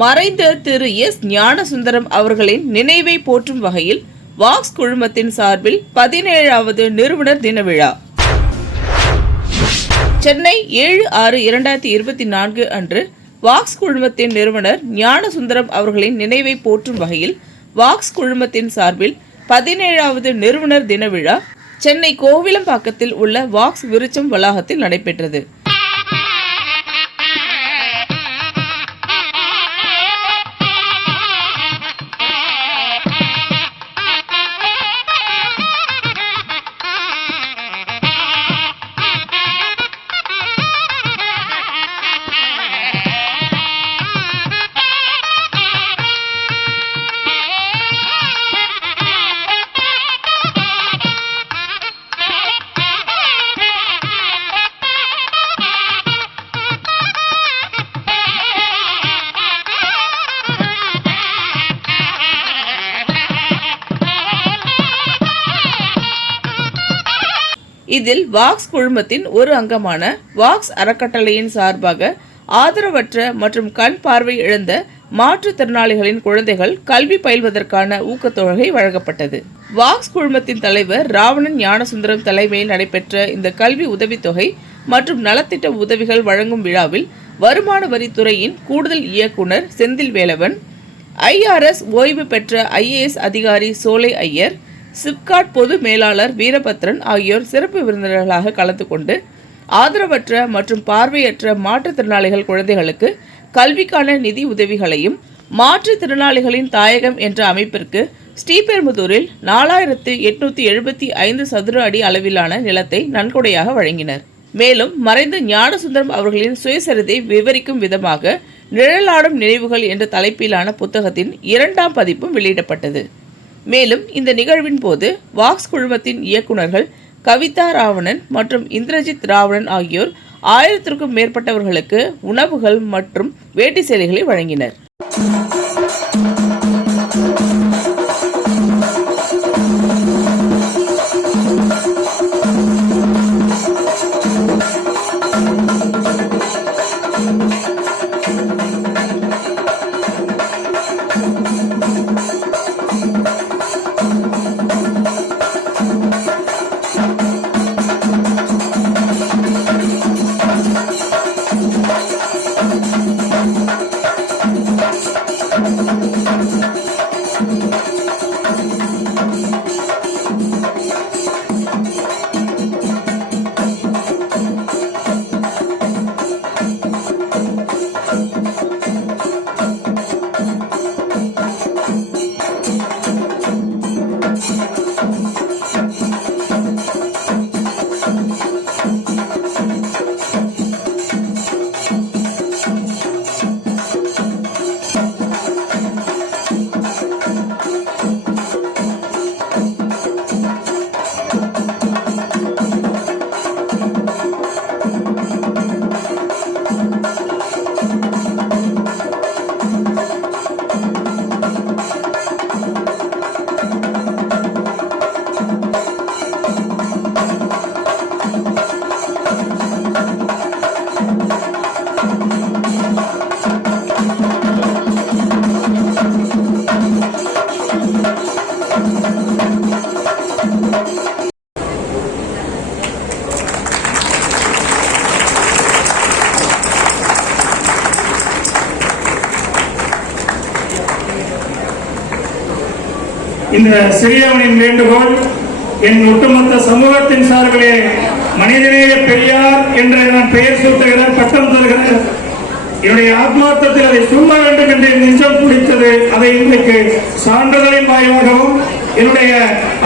மறைந்த திரு எஸ். ஞானசுந்தரம் அவர்களின் நினைவை போற்றும் வகையில் வாக்ஸ் குழுமத்தின் சார்பில் பதினேழாவது நிறுவனர் தின விழா. சென்னை ஏழு ஆறு இரண்டாயிரத்தி இருபத்தி நான்கு அன்று வாக்ஸ் குழுமத்தின் நிறுவனர் ஞானசுந்தரம் அவர்களின் நினைவை போற்றும் வகையில் வாக்ஸ் குழுமத்தின் சார்பில் பதினேழாவது நிறுவனர் தின விழா சென்னை கோவிலம்பாக்கத்தில் உள்ள வாக்ஸ் விருச்சம் வளாகத்தில் நடைபெற்றது. இதில் வாக்ஸ் குழுமத்தின் ஒரு அங்கமான வாக்ஸ் அறக்கட்டளையின் சார்பாக ஆதரவற்ற மற்றும் கண் பார்வை இழந்த மாற்றுத்திறனாளிகளின் குழந்தைகள் கல்வி பயில்வதற்கான ஊக்கத்தொகை வழங்கப்பட்டது. வாக்ஸ் குழுமத்தின் தலைவர் ராவணன் ஞானசுந்தரம் தலைமையில் நடைபெற்ற இந்த கல்வி உதவித்தொகை மற்றும் நலத்திட்ட உதவிகள் வழங்கும் விழாவில் வருமான வரித்துறையின் கூடுதல் இயக்குனர் செந்தில் வேலவன் ஐஆர்எஸ் ஓய்வு பெற்ற ஐஏஎஸ் அதிகாரி சோலை ஐயர் சிப்காட் பொது மேலாளர் வீரபத்ரன் ஆகியோர் சிறப்பு விருந்தினர்களாக கலந்து கொண்டு ஆதரவற்ற மற்றும் பார்வையற்ற மாற்றுத்திறனாளிகள் குழந்தைகளுக்கு கல்விக்கான நிதி உதவிகளையும் மாற்றுத்திறனாளிகளின் தாயகம் என்ற அமைப்பிற்கு ஸ்ரீபெரும்புதூரில் நாலாயிரத்து எட்நூத்தி எழுபத்தி ஐந்து சதுர அடி அளவிலான நிலத்தை நன்கொடையாக வழங்கினர். மேலும் மறைந்த ஞானசுந்தரம் அவர்களின் சுயசரிதை விவரிக்கும் விதமாக நிழலாடும் நினைவுகள் என்ற தலைப்பிலான புத்தகத்தின் இரண்டாம் பதிப்பும் வெளியிடப்பட்டது. மேலும் இந்த நிகழ்வின் போது வாக்ஸ் குழுமத்தின் இயக்குனர்கள் கவிதா ராவணன் மற்றும் இந்திரஜித் ராவணன் ஆகியோர் ஆயிரத்திற்கும் மேற்பட்டவர்களுக்கு உணவுகள் மற்றும் வேட்டி சேலைகளை வழங்கினர். இந்த சிறியவனின் வேண்டுகோள் என் ஒட்டுமொத்த சமூகத்தின் சார்பிலே மனிதநேய பெரியார் என்று நான் பெயர் சூட்டுகிற பட்டம் தருகிறேன் என்னுடைய ஆத்மார்த்தத்தில் அதை சொல்ல வேண்டும் என்று நெஞ்சம் பிடித்தது அதை இன்றைக்கு சான்றிதழின் வாயிலாகவும் என்னுடைய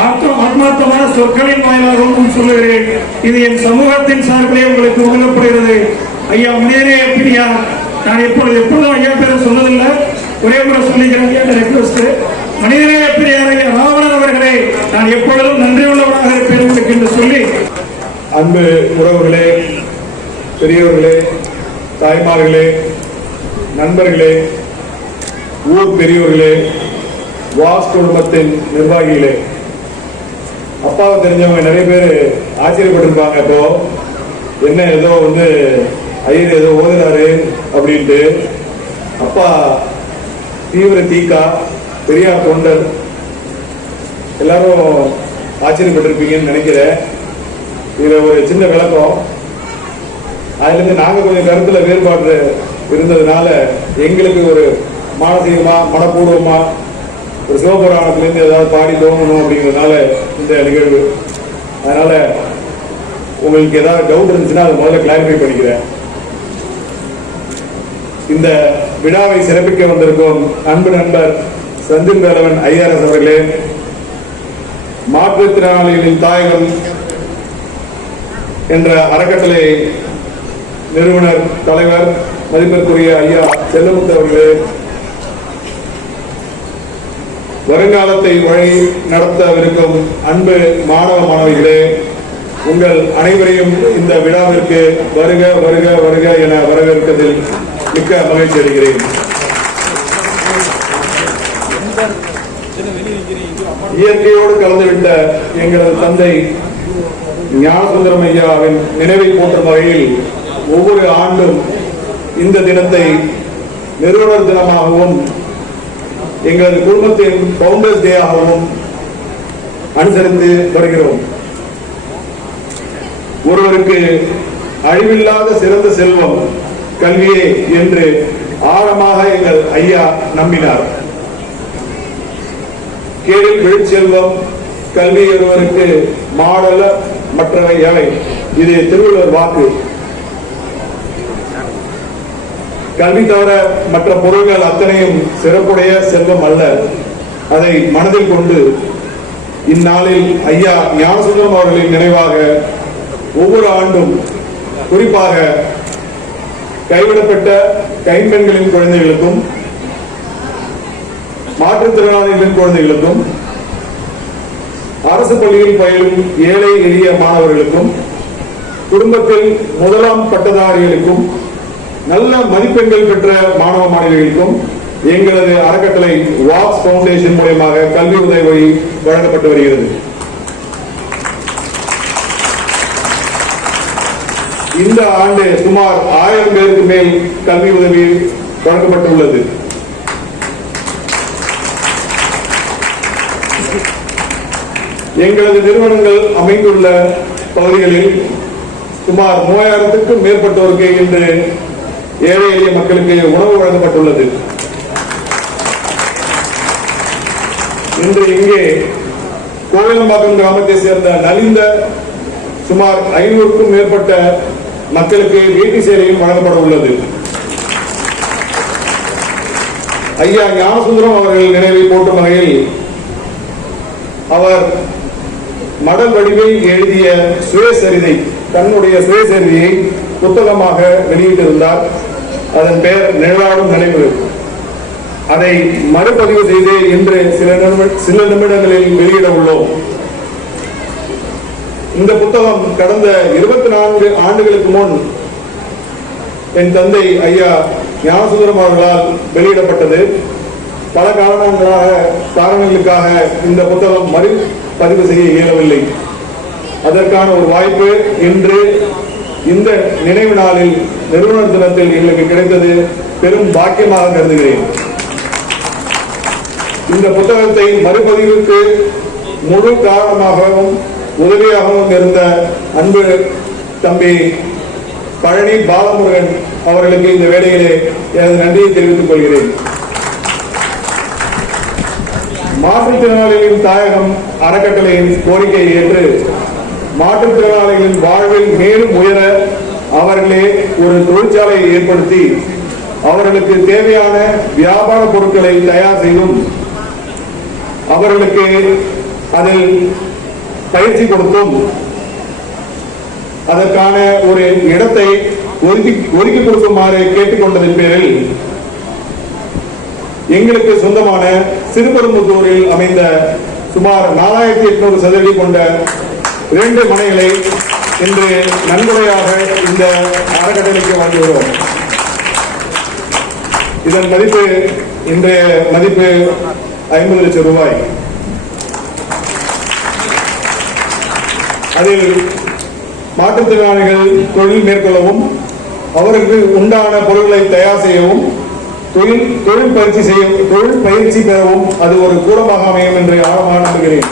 ஆத்ம ஆத்மார்த்தமான சொற்களின் வாயிலாகவும் சொல்லுகிறேன். இது என் சமூகத்தின் சார்பிலே உங்களுக்கு வழங்கப்படுகிறது ஐயா மனிதநேய பெரியார் நான் எப்பொழுது எப்பொழுதும் ஐயா பேரை சொன்னதில்லை. ஒரே முறை சொல்லிக்கிறேன் ஐயா ரெக்வஸ்ட் மனிதநேய எப்படி ஐயா ராவணன் அவர்களே நான் எப்பொழுதும் நன்றி உள்ளவராக இருப்பேன் உங்களுக்கு என்று சொல்லி. அன்பு உறவுகளே பெரியவர்களே தாய்மார்களே நண்பர்களே ஊர் பெரியவர்களே வாஸ் குடும்பத்தின் நிர்வாகிகளே. அப்பாவை தெரிஞ்சவங்க நிறைய பேர் ஆச்சரியப்பட்டிருப்பாங்க இப்போ என்ன ஏதோ வந்து ஐயர் ஏதோ ஓதுறாரு அப்படின்ட்டு. அப்பா தீவிர தீக்கா பெரியார் தொண்டர். எல்லாரும் ஆச்சரியப்பட்டிருப்பீங்கன்னு நினைக்கிறேன். இதுல ஒரு சின்ன விளக்கம். அதுலேருந்து நாங்கள் கொஞ்சம் கருத்தில் வேறுபாடு இருந்ததுனால எங்களுக்கு ஒரு மானசீகமா மனப்பூர்வமாக ஒரு சிவபுராணத்துலேருந்து ஏதாவது பாடி தோணணும் அப்படிங்கிறதுனால இந்த நிகழ்வு. அதனால் உங்களுக்கு ஏதாவது டவுட் இருந்துச்சுன்னா அதை முதல்ல கிளாரிஃபை பண்ணிக்கிறேன். இந்த விழாவை சிறப்பிக்க வந்திருக்கும் அன்பு நண்பர் சந்தின் வேலவன் ஐஆர்எஸ் அவர்களே மாற்றுத்திறனாளிகளின் தாயகம் என்ற அறக்கட்டளை நிறுவனர் தலைவர் மதிப்பிற்குரிய ஐயா செல்லமுத்து அவர்களே வருங்காலத்தை வழி நடத்தவிருக்கும் அன்பு மாணவ மாணவிகளே உங்கள் அனைவரையும் இந்த விழாவிற்கு வருக வருக வருக என வரவேற்பதில் மிக்க மகிழ்ச்சி அடைகிறேன். இயற்கையோடு கலந்துவிட்ட எங்களது தந்தை ஞானசுந்தரம் ஐயாவின் நினைவை போற்றும் வகையில் ஒவ்வொரு ஆண்டும் இந்த தினத்தை நிறுவனர் தினமாகவும் எங்களது குடும்பத்தின் பவுண்டர்ஸ் டேயாகவும் அனுசரித்து வருகிறோம். ஒருவருக்கு அழிவில்லாத சிறந்த செல்வம் கல்வியே என்று ஆழமாக எங்கள் ஐயா நம்பினார். கேளில் விழுச்செல்வம் கல்வி ஒருவருக்கு மாடல மற்றவை எவை இது திருவள்ளுவர் வாக்கு. கல்வி தவிர மற்ற பொருள்கள் அத்தனையும் சிறப்புடைய செல்வம் அல்ல. அதை மனதில் கொண்டு இந்நாளில் ஐயா ஞானசுந்தரம் அவர்களின் நினைவாக ஒவ்வொரு ஆண்டும் குறிப்பாக கைவிடப்பட்ட கைம்பெண்களின் குழந்தைகளுக்கும் மாற்றுத்திறனாளிகளின் குழந்தைகளுக்கும் அரசு பள்ளியில் பயிலும் ஏழை எளிய மாணவர்களுக்கும் குடும்பத்தில் முதலாம் பட்டதாரிகளுக்கும் நல்ல மதிப்பெண்கள் பெற்ற மாணவ மாணவிகளுக்கும் எங்களது அறக்கட்டளை வாக்ஸ் பவுண்டேஷன் மூலயமாக கல்வி உதவி வழங்கப்பட்டு வருகிறது. இந்த ஆண்டு சுமார் ஆயிரம் பேருக்கு மேல் கல்வி உதவி வழங்கப்பட்டுள்ளது. எங்களது நிறுவனங்கள் அமைந்துள்ள பகுதிகளில் சுமார் மூவாயிரத்துக்கும் மேற்பட்டோருக்கு இன்று ஏழை எளிய மக்களுக்கு உணவு வழங்கப்பட்டுள்ளது. இன்று இங்கே கோவிலம்பாக்கம் கிராமத்தை சேர்ந்த நலிந்த சுமார் ஐநூறுக்கும் மேற்பட்ட மக்களுக்கு வீட்டு சேவையும் வழங்கப்பட உள்ளது ஐயா ஞானசுந்தரம் அவர்கள் நினைவை போட்டும் வகையில் அவர் மடல் வடிவை எழுதிய சுயசரிதை தன்னுடைய சுயசரிதையை புத்தகமாக வெளியிட்டிருந்தார். அதன் பெயர் நிழலாடும் நினைவு அதை மறுபதிவு செய்து இன்று சில நிமிட- சில நிமிடங்களில் வெளியிட உள்ளோம். இந்த புத்தகம் கடந்த இருபத்தி நான்கு ஆண்டுகளுக்கு முன் என் தந்தை ஐயா ஞானசுந்தரம் அவர்களால் வெளியிடப்பட்டது. பல காரணங்களாக காரணங்களுக்காக இந்த புத்தகம் மறு பதிவு செய்ய இயலவில்லை. அதற்கான ஒரு வாய்ப்பு இன்று இந்த நினைவு நாளில் நிறுவனர் தினத்தில் எங்களுக்கு கிடைத்தது பெரும் பாக்கியமாக கருதுகிறேன். இந்த புத்தகத்தை மறுபதிவுக்கு முழு காரணமாகவும் உதவியாகவும் இருந்த அன்பு தம்பி பழனி பாலமுருகன் அவர்களுக்கு இந்த வேலையிலே எனது நன்றியை தெரிவித்துக் கொள்கிறேன். மாற்றுத்திறனாளிகளின் தாயகம் அறக்கட்டளையின் கோரிக்கையை ஏற்று மாற்றுத்திறனாளிகளின் வாழ்வில் மேலும் உயர அவர்களே ஒரு தொழிற்சாலையை ஏற்படுத்தி அவர்களுக்கு தேவையான வியாபார பொருட்களை தயார் செய்தும் அவர்களுக்கு அதில் பயிற்சி கொடுத்தும் அதற்கான ஒரு இடத்தை ஒதுக்கி ஒதுக்கி கொடுக்குமாறு கேட்டுக்கொண்டதன் பேரில் எங்களுக்கு சொந்தமான சிறுபெரும்புத்தூரில் அமைந்த சுமார் நாலாயிரத்தி எட்நூறு சதவீதி கொண்ட இரண்டு மனைகளை இன்று நன்கொடையாக இந்த அறக்கட்டளைக்கு வழங்குகிறோம் இதன் மதிப்பு இன்றைய மதிப்பு ஐம்பது லட்சம் ரூபாய். அதில் மாற்றுத்திறனாளிகள் தொழில் மேற்கொள்ளவும் அவருக்கு உண்டான பொருட்களை தயார் செய்யவும் தொழில் தொழில் பயிற்சி செய்ய தொழில் பயிற்சி பெறவும் அது ஒரு கூடமாக அமையும் என்று ஆழமாக நம்புகிறேன்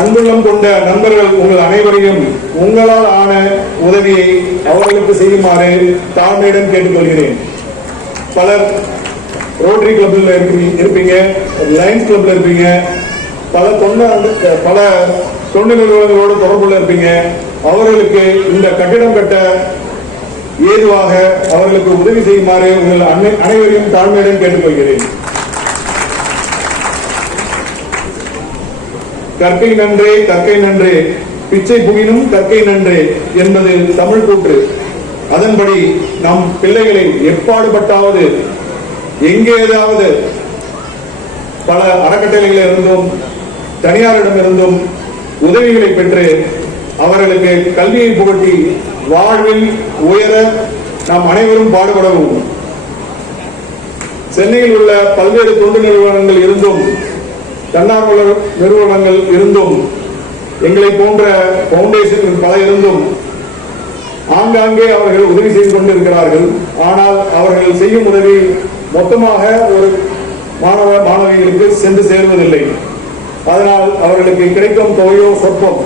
அன்புள்ளம் கொண்ட நண்பர்கள் உங்கள் அனைவரையும் உங்களால் ஆன உதவியை அவர்களுக்கு செய்யுமாறு தாழ்மையிடம் கேட்டுக்கொள்கிறேன். பலர் ரோட்டரி கிளப்ல இருப்பீங்க லயன்ஸ் கிளப்ல இருப்பீங்க பல தொண்டு பல தொண்டு நிறுவனங்களோடு தொடர்புள்ள இருப்பீங்க. அவர்களுக்கு இந்த கட்டிடம் கட்ட ஏதுவாக அவர்களுக்கு உதவி செய்யுமாறு உங்கள் அன்னை அனைவரையும் தாழ்மையுடன் கேட்டுக்கொள்கிறேன். கற்கை நன்றே கற்கை நன்றே. பிச்சை புகினும் கற்கை நன்றே என்பது தமிழ் கூற்று. அதன்படி நம் பிள்ளைகளை எப்பாடுபட்டாவது எங்கேயாவது பல அறக்கட்டளைகளில் இருந்தும் தனியாரிடமிருந்தும் உதவிகளை பெற்று அவர்களுக்கு கல்வியை புகட்டி வாழ்வில் உயர நாம் அனைவரும் பாடுபடவும். சென்னையில் உள்ள பல்வேறு தொண்டு நிறுவனங்கள் இருந்தும் தன்னார்வலர் நிறுவனங்கள் இருந்தும் எங்களை போன்ற பவுண்டேஷன் பல இருந்தும் ஆங்காங்கே அவர்கள் உதவி செய்து கொண்டிருக்கிறார்கள். ஆனால் அவர்கள் செய்யும் உதவி மொத்தமாக ஒரு மாணவ மாணவிகளுக்கு சென்று சேருவதில்லை. அதனால் அவர்களுக்கு கிடைக்கும் தொகையோ சொற்பம்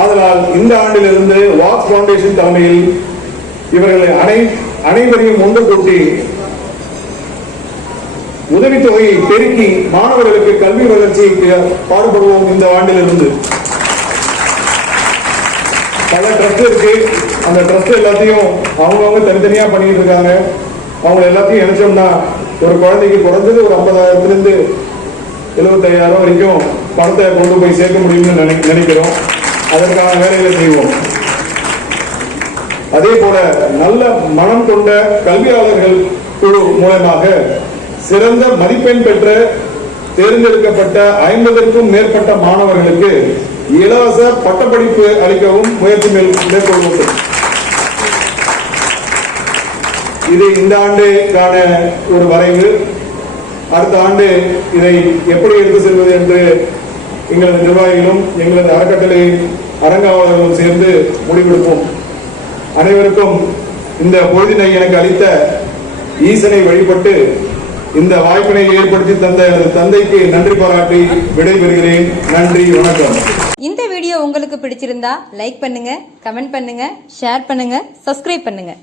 ஆதலால் இந்த ஆண்டிலிருந்து வாக்ஸ் பவுண்டேஷன் தலைமையில் இவர்களை அனை அனைவரையும் ஒன்று கூட்டி உதவித்தொகையை பெருக்கி மாணவர்களுக்கு கல்வி வளர்ச்சிக்கு பாடுபடுவோம் இந்த ஆண்டிலிருந்து. பல ட்ரஸ்ட் இருக்கு. அந்த ட்ரஸ்ட் எல்லாத்தையும் அவங்கவுங்க தனித்தனியா பண்ணிட்டு இருக்காங்க. அவங்க எல்லாத்தையும் நினைச்சோம்னா ஒரு குழந்தைக்கு குறைஞ்சது ஒரு ஐம்பதாயிரத்துல இருந்து எழுபத்தையாயிரம் வரைக்கும் பணத்தை கொண்டு போய் சேர்க்க முடியும்னு நினை நினைக்கிறோம். அதற்கான வேலைகளை செய்வோம். அதே போல நல்ல மனம் கொண்ட கல்வியாளர்கள் குழு மூலமாக சிறந்த மதிப்பெண் பெற்ற தேர்ந்தெடுக்கப்பட்ட ஐம்பதற்கும் மேற்பட்ட மாணவர்களுக்கு இலவச பட்டப்படிப்பு அளிக்கவும் முயற்சி மேல் மேற்கொள்வோம். இது இந்த ஆண்டுக்கான ஒரு வரைவு. அடுத்த ஆண்டு இதை எப்படி எடுத்து செல்வது என்று எங்களது நிர்வாகிகளும் எங்களது அறக்கட்டளை அரங்காவலர்களும் சேர்ந்து முடிவெடுப்போம். அனைவருக்கும் இந்த பொழுதினை எனக்கு அளித்த ஈசனை வழிபட்டு இந்த வாய்ப்பினை ஏற்படுத்தி தந்த எனது தந்தைக்கு நன்றி பாராட்டி விடைபெறுகிறேன். நன்றி வணக்கம். இந்த வீடியோ உங்களுக்கு பிடிச்சிருந்தா லைக் பண்ணுங்க கமெண்ட் பண்ணுங்க ஷேர் பண்ணுங்க சப்ஸ்கிரைப் பண்ணுங்க.